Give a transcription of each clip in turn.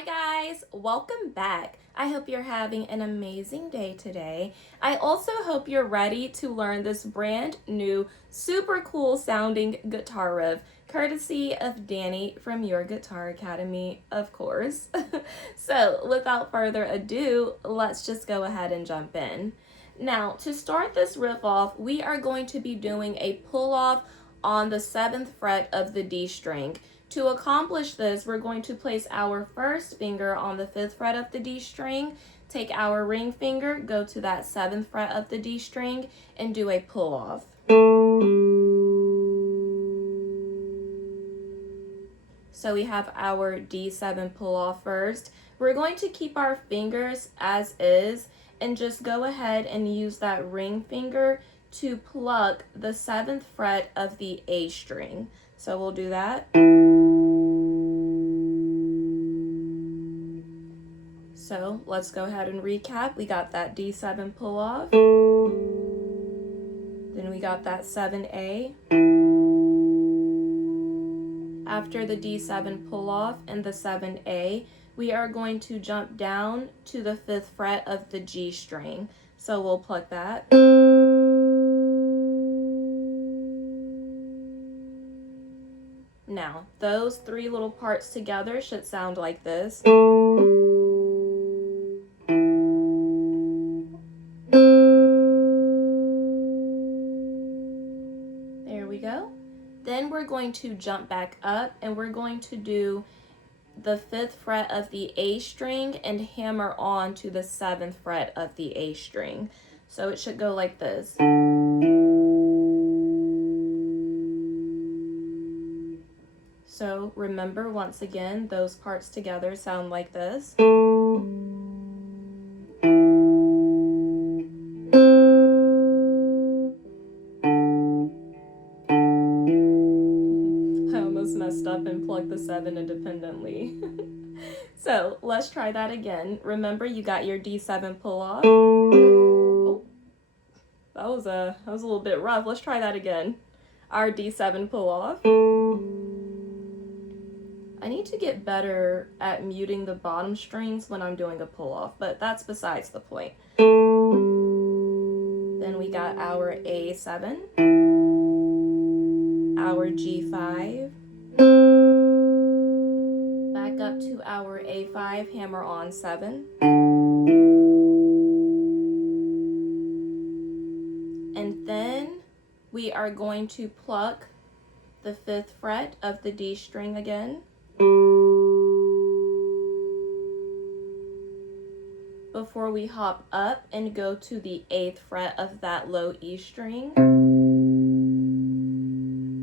Hi guys, welcome back. I hope you're having an amazing day today. I also hope you're ready to learn this brand new, super cool sounding guitar riff, courtesy of Danny from Your Guitar Academy, of course. So without further ado, let's just go ahead and jump in. Now, to start this riff off, we are going to be doing a pull off on the 7th fret of the D string. To accomplish this, we're going to place our first finger on the 5th fret of the D string, take our ring finger, go to that 7th fret of the D string, and do a pull off. So we have our D7 pull off first. We're going to keep our fingers as is and just go ahead and use that ring finger to pluck the 7th fret of the A string. So we'll do that. So let's go ahead and recap. We got that D7 pull off. Then we got that 7A. After the D7 pull off and the 7A, we are going to jump down to the 5th fret of the G string. So we'll pluck that. Now, those three little parts together should sound like this. There we go. Then we're going to jump back up and we're going to do the 5th fret of the A string and hammer on to the 7th fret of the A string. So it should go like this. So remember, once again, those parts together sound like this. I almost messed up and plugged the 7 independently. So let's try that again. Remember, you got your D7 pull off. Oh, that was a little bit rough. Let's try that again. Our D7 pull off. I need to get better at muting the bottom strings when I'm doing a pull off, but that's besides the point. Then we got our A7, our G5, back up to our A5, hammer on 7, and then we are going to pluck the 5th fret of the D string again. Before we hop up and go to the 8th fret of that low E string,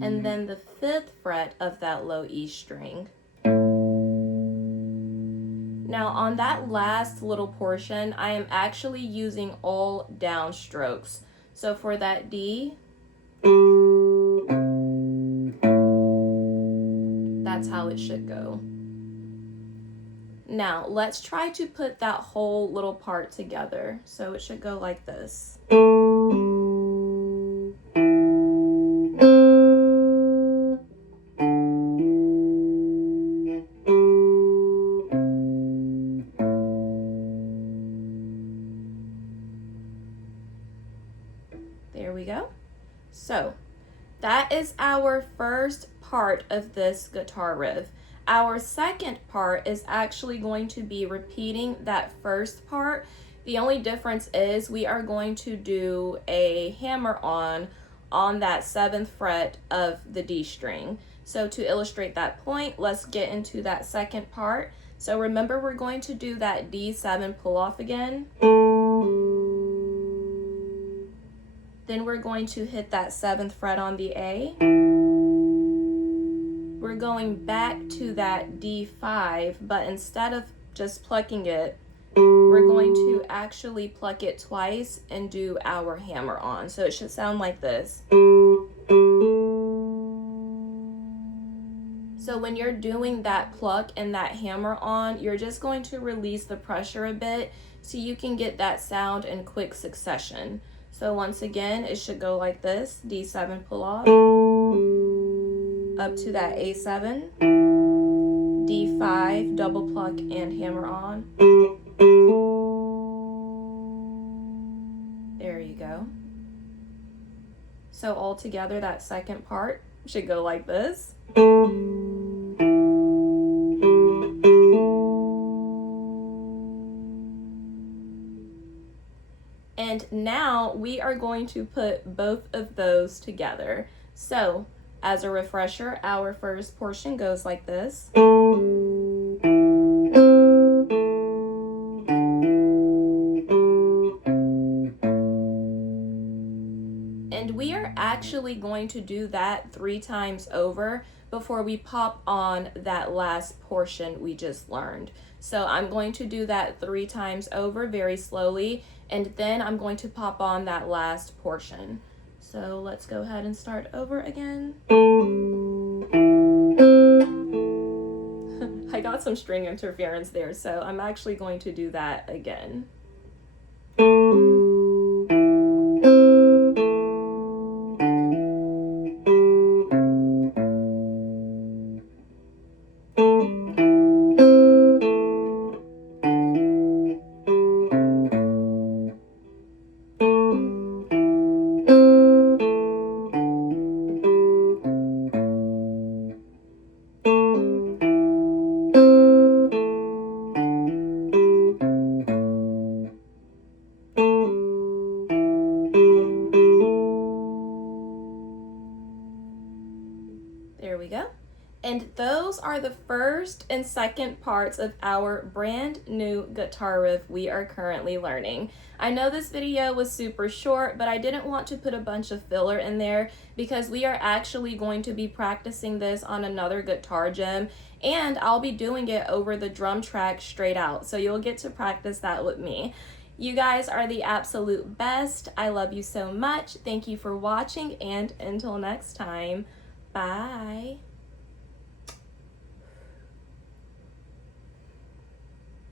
and then the 5th fret of that low E string. Now on that last little portion, I am actually using all downstrokes. So for that D, that's how it should go. Now, let's try to put that whole little part together. So it should go like this. There we go. So, that is our first part of this guitar riff. Our second part is actually going to be repeating that first part. The only difference is we are going to do a hammer on that 7th fret of the D string. So to illustrate that point, let's get into that second part. So remember, we're going to do that D7 pull off again. Then we're going to hit that 7th fret on the A. We're going back to that D5, but instead of just plucking it, we're going to actually pluck it twice and do our hammer on. So it should sound like this. So when you're doing that pluck and that hammer on, you're just going to release the pressure a bit so you can get that sound in quick succession. So once again, it should go like this. D7 pull off, up to that A7, D5, double pluck and hammer on. There you go. So all together, that second part should go like this. And now we are going to put both of those together. So as a refresher, our first portion goes like this. And we are actually going to do that 3 times over before we pop on that last portion we just learned. So I'm going to do that 3 times over very slowly, and then I'm going to pop on that last portion. So let's go ahead and start over again. I got some string interference there, so I'm actually going to do that again. There we go. And those are the first and second parts of our brand new guitar riff we are currently learning. I know this video was super short, but I didn't want to put a bunch of filler in there because we are actually going to be practicing this on another guitar gym, and I'll be doing it over the drum track straight out. So you'll get to practice that with me. You guys are the absolute best. I love you so much. Thank you for watching, and until next time, bye.